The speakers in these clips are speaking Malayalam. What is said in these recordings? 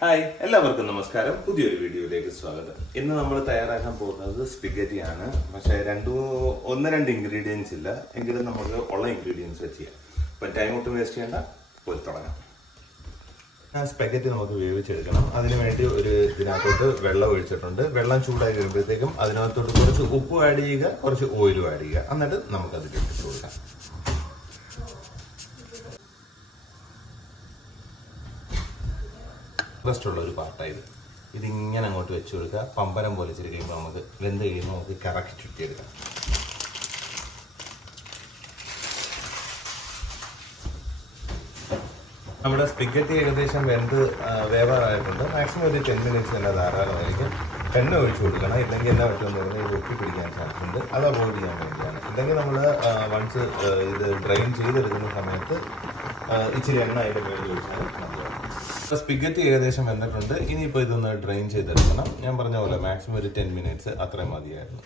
ഹായ്, എല്ലാവർക്കും നമസ്കാരം. പുതിയൊരു വീഡിയോയിലേക്ക് സ്വാഗതം. ഇന്ന് നമ്മൾ തയ്യാറാക്കാൻ പോകുന്നത് സ്പിഗറ്റി ആണ്. പക്ഷേ ഒന്ന് രണ്ട് ഇൻഗ്രീഡിയൻസ് ഇല്ല, എങ്കിലും നമുക്ക് ഉള്ള ഇൻഗ്രീഡിയൻസ് വെച്ച് ചെയ്യാം. അപ്പം ടൈം ഒട്ടും വേസ്റ്റ് ചെയ്യേണ്ട, പോയി തുടങ്ങാം. സ്പെഗറ്റി നമുക്ക് വേവിച്ചെടുക്കണം. അതിന് വേണ്ടി ഒരു ഇതിനകത്തോട്ട് വെള്ളം ഒഴിച്ചിട്ടുണ്ട്. വെള്ളം ചൂടായി വരുമ്പോഴത്തേക്കും അതിനകത്തോട്ട് കുറച്ച് ഉപ്പ് ആഡ് ചെയ്യുക, കുറച്ച് ഓയിലും ആഡ് ചെയ്യുക. എന്നിട്ട് നമുക്കതിലേക്ക് ഇട്ട് കൊടുക്കാം. ഇൻട്രസ്റ്റ് ഉള്ള ഒരു പാർട്ടായത്. ഇതിങ്ങനെ അങ്ങോട്ട് വെച്ച് കൊടുക്കുക. പമ്പരം പോലെ ചെറിയ കഴിയുമ്പോൾ നമുക്ക് വെന്ത് കഴിയുമ്പോൾ നമുക്ക് കറക്റ്റ് ചുറ്റിയെടുക്കാം. നമ്മുടെ സ്പിഗറ്റി ഏകദേശം വേവാറായിട്ടുണ്ട്. മാക്സിമം ഒരു 10 മിനിറ്റ്സ് തന്നെ ധാരാളമായിരിക്കും. എണ്ണ ഒഴിച്ചു കൊടുക്കണം, ഇല്ലെങ്കിൽ എണ്ണ പറ്റുമെന്ന് പറഞ്ഞാൽ ഇത് ഒട്ടി പിടിക്കാൻ ചാൻസ് ഉണ്ട്. അത് അവോയ്ഡ് ചെയ്യാൻ വേണ്ടിയാണ്. ഇല്ലെങ്കിൽ നമ്മൾ വൺസ് ഇത് ഡ്രെയിൻ ചെയ്തെടുക്കുന്ന സമയത്ത് ഇച്ചിരി എണ്ണ അതിൻ്റെ മേളിൽ ഒഴിച്ചാൽ നല്ലതാണ്. സ്പിഗറ്റി ഏകദേശം വെന്തിട്ടുണ്ട്. ഇനിയിപ്പോൾ ഇതൊന്ന് ഡ്രെയിൻ ചെയ്തെടുക്കണം. ഞാൻ പറഞ്ഞ പോലെ മാക്സിമം ഒരു 10 മിനിറ്റ്സ് അത്രയും മതിയായിരുന്നു.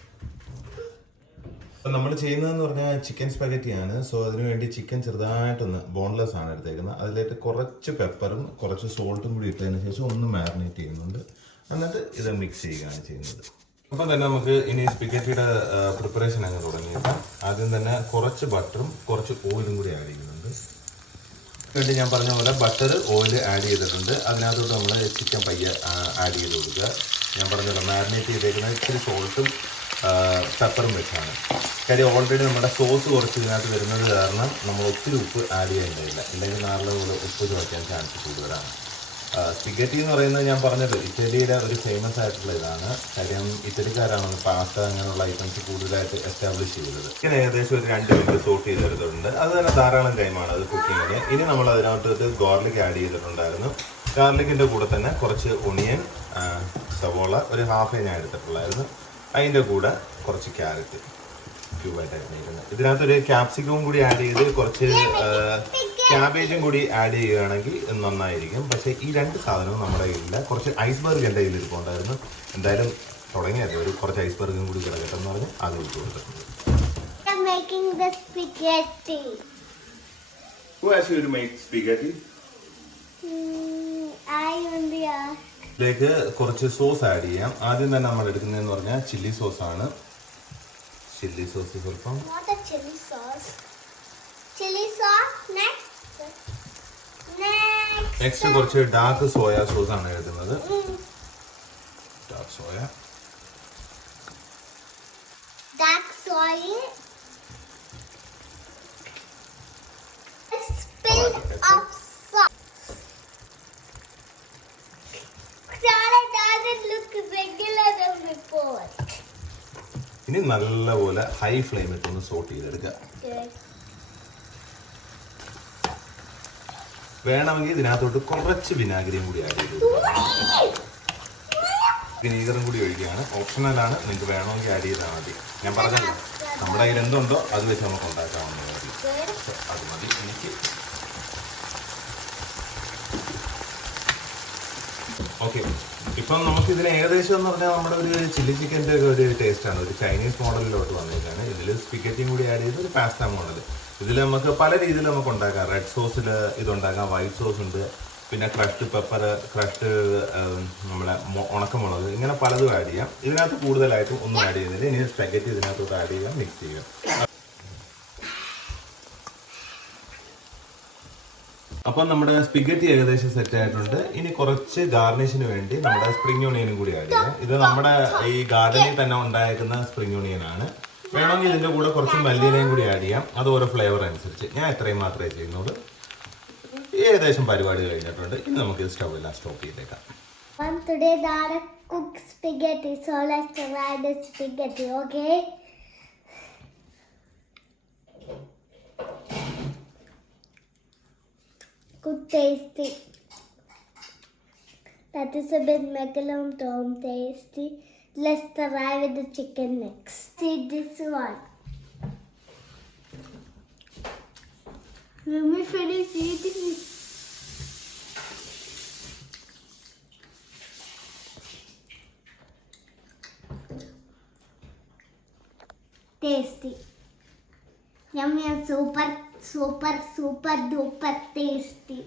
അപ്പം നമ്മൾ ചെയ്യുന്നതെന്ന് പറഞ്ഞാൽ ചിക്കൻ സ്പെഗറ്റിയാണ്. സോ അതിനുവേണ്ടി ചിക്കൻ ചെറുതായിട്ടൊന്ന് ബോൺലെസ് ആണ് എടുത്തേക്കുന്നത്. അതിലേക്ക് കുറച്ച് പെപ്പറും കുറച്ച് സോൾട്ടും കൂടി ഇട്ടതിന് ശേഷം ഒന്ന് മാരിനേറ്റ് ചെയ്യുന്നുണ്ട്. എന്നിട്ട് ഇത് മിക്സ് ചെയ്യുകയാണ് ചെയ്യുന്നത്. അപ്പം തന്നെ നമുക്ക് ഇനി സ്പിഗറ്റിയുടെ പ്രിപ്പറേഷൻ അങ്ങ് തുടങ്ങിയിട്ട് ആദ്യം തന്നെ കുറച്ച് ബട്ടറും കുറച്ച് ഓയിലും കൂടി ആഡ് ചെയ്യുന്നുണ്ട്. വേണ്ടി ഞാൻ പറഞ്ഞ പോലെ ബട്ടർ ഓയിൽ ആഡ് ചെയ്തിട്ടുണ്ട്. അതിനകത്തോട്ട് നമ്മൾ ചിക്കൻ പയ്യെ ആഡ് ചെയ്ത് കൊടുക്കുക. ഞാൻ പറഞ്ഞല്ലോ മാരിനേറ്റ് ചെയ്തേക്കുന്ന ഇച്ചിരി സോൾട്ടും പെപ്പറും വെച്ചാണ്. കാര്യം ഓൾറെഡി നമ്മുടെ സോസ് കുറച്ച് ഇതിനകത്ത് വരുന്നത് കാരണം നമ്മൾ ഒത്തിരി ഉപ്പ് ആഡ് ചെയ്യേണ്ടതില്ല. ഇല്ലെങ്കിൽ നാളെ കൂടെ ഉപ്പ് ചുവയ്ക്കാൻ ചാൻസ് കൂടുതലാണ്. സ്പിഗറ്റി എന്ന് പറയുന്നത് ഞാൻ പറഞ്ഞത് ഇറ്റലിയുടെ ഒരു ഫേമസ് ആയിട്ടുള്ള ഇതാണ്. കാര്യം ഇറ്റലിക്കാരാണ് പാസ്ത അങ്ങനെയുള്ള ഐറ്റംസ് കൂടുതലായിട്ട് എസ്റ്റാബ്ലിഷ് ചെയ്തത്. ചിക്കൻ ഏകദേശം ഒരു 2 മിനിറ്റ് സോട്ട് ചെയ്തെടുത്തിട്ടുണ്ട്. അത് തന്നെ ധാരാളം ടൈമാണ് അത് കുക്കിങ്ങിന്. ഇനി നമ്മൾ അതിനകത്ത് ഗാർലിക് ആഡ് ചെയ്തിട്ടുണ്ടായിരുന്നു. ഗാർലിക്കിൻ്റെ കൂടെ തന്നെ കുറച്ച് ഒണിയൻ, സവോള ഒരു ഹാഫ് ഞാൻ എടുത്തിട്ടുള്ളായിരുന്നു. അതിൻ്റെ കൂടെ കുറച്ച് ക്യാരറ്റ് ക്യൂബായിട്ടായിരുന്നു ഇരുന്നത്. ഇതിനകത്തൊരു ക്യാപ്സിക്കവും കൂടി ആഡ് ചെയ്ത് കുറച്ച് ക്യാബേജും കൂടി ആഡ് ചെയ്യുകയാണെങ്കിൽ നന്നായിരിക്കും. പക്ഷേ ഈ 2 സാധനവും നമ്മുടെ കയ്യിലില്ല. കുറച്ച് ഐസ്ബർഗ് എൻ്റെ കയ്യിൽ ഇരിപ്പുണ്ടായിരുന്നു. എന്തായാലും തുടങ്ങിയത് ഒരു കുറച്ച് ഐസ്ബർഗും കൂടി കിടക്കട്ടെ എന്ന് പറഞ്ഞ് അത് വിട്ടു കൊടുത്തിട്ടുണ്ട്. ഇതിലേക്ക് കുറച്ച് സോസ് ആഡ് ചെയ്യാം. ആദ്യം തന്നെ നമ്മൾ എടുക്കുന്നതെന്ന് പറഞ്ഞാൽ ചില്ലി സോസാണ്. ചില്ലി സോസ് സ്വല്പം, നെക്സ്റ്റ് കുറച്ച് ഡാർക്ക് സോയ സോസ് ആണ് എടുക്കുന്നത്. ഡാർക്ക് സോയ ഇനി നല്ലപോലെ ഹൈ ഫ്ലെയിമിൽ ഒന്ന് സോട്ട് ചെയ്തെടുക്കുക. വേണമെങ്കിൽ ഇതിനകത്തോട്ട് കുറച്ച് വിനാഗിരിയും കൂടി ആഡ് ചെയ്ത് വിനീഗറും കൂടി ഒഴിക്കുകയാണ്. ഓപ്ഷണലാണ്, നിങ്ങൾക്ക് വേണമെങ്കിൽ ആഡ് ചെയ്താൽ മതി. ഞാൻ പറഞ്ഞല്ലോ നമ്മുടെ കയ്യിൽ എന്തുണ്ടോ അത് വെച്ച് നമുക്ക് ഉണ്ടാക്കാവുന്നത് മതി. അത് മതി എനിക്ക്. ഓക്കെ, ഇപ്പം നമുക്കിതിന് ഏകദേശം എന്ന് പറഞ്ഞാൽ നമ്മുടെ ഒരു ചില്ലി ചിക്കൻ്റെ ഒരു ടേസ്റ്റാണ്. ഒരു ചൈനീസ് മോഡലിലോട്ട് വന്നിട്ടാണ്. ഇതിൽ സ്പിഗറ്റിയും കൂടി ആഡ് ചെയ്ത് ഒരു പാസ്ത മോഡൽ. ഇതിൽ നമുക്ക് പല രീതിയിൽ നമുക്ക് ഉണ്ടാക്കാം. റെഡ് സോസിൽ ഇതുണ്ടാക്കാം, വൈറ്റ് സോസ് ഉണ്ട്, പിന്നെ ക്രഷ്ഡ് പെപ്പർ, ക്രഷ്ഡ് നമ്മളെ ഉണക്കമുളക്, ഇങ്ങനെ പലതും ആഡ് ചെയ്യാം. ഇതിനകത്ത് കൂടുതലായിട്ടും ഒന്നും ആഡ് ചെയ്യുന്നില്ല. ഇനി സ്പെഗറ്റി ഇതിനകത്തോട്ട് ആഡ് ചെയ്യാം, മിക്സ് ചെയ്യാം. അപ്പം നമ്മുടെ സ്പിഗറ്റി ഏകദേശം സെറ്റ് ആയിട്ടുണ്ട്. ഇനി കുറച്ച് ഗാർണിഷിന് വേണ്ടി നമ്മുടെ സ്പ്രിംഗ് ഓണിയനും കൂടി ആഡ് ചെയ്യാം. ഇത് നമ്മുടെ ഈ ഗാർഡനിൽ തന്നെ ഉണ്ടായിരിക്കുന്ന സ്പ്രിംഗ് ഓണിയൻ ആണ്. വേണമെങ്കിൽ ഇതിൻ്റെ കൂടെ കുറച്ച് മല്ലിയിലയും കൂടി ആഡ് ചെയ്യാം. അത് ഓരോ ഫ്ലേവർ അനുസരിച്ച്. ഞാൻ എത്രയും മാത്രമേ ചെയ്യുന്നുള്ളൂ. ഏകദേശം പരിപാടി കഴിഞ്ഞിട്ടുണ്ട്. ഇനി നമുക്ക് സ്റ്റൗവെല്ലാം സ്റ്റോപ്പ് ചെയ്തേക്കാം. Today Dada cook spaghetti, so let's try the spaghetti, okay? Good tasty. That is a bit megalodon tasty. Let's try with the chicken next. See this one. Let me finish eating it. Tasty. Yummy and super duper tasty.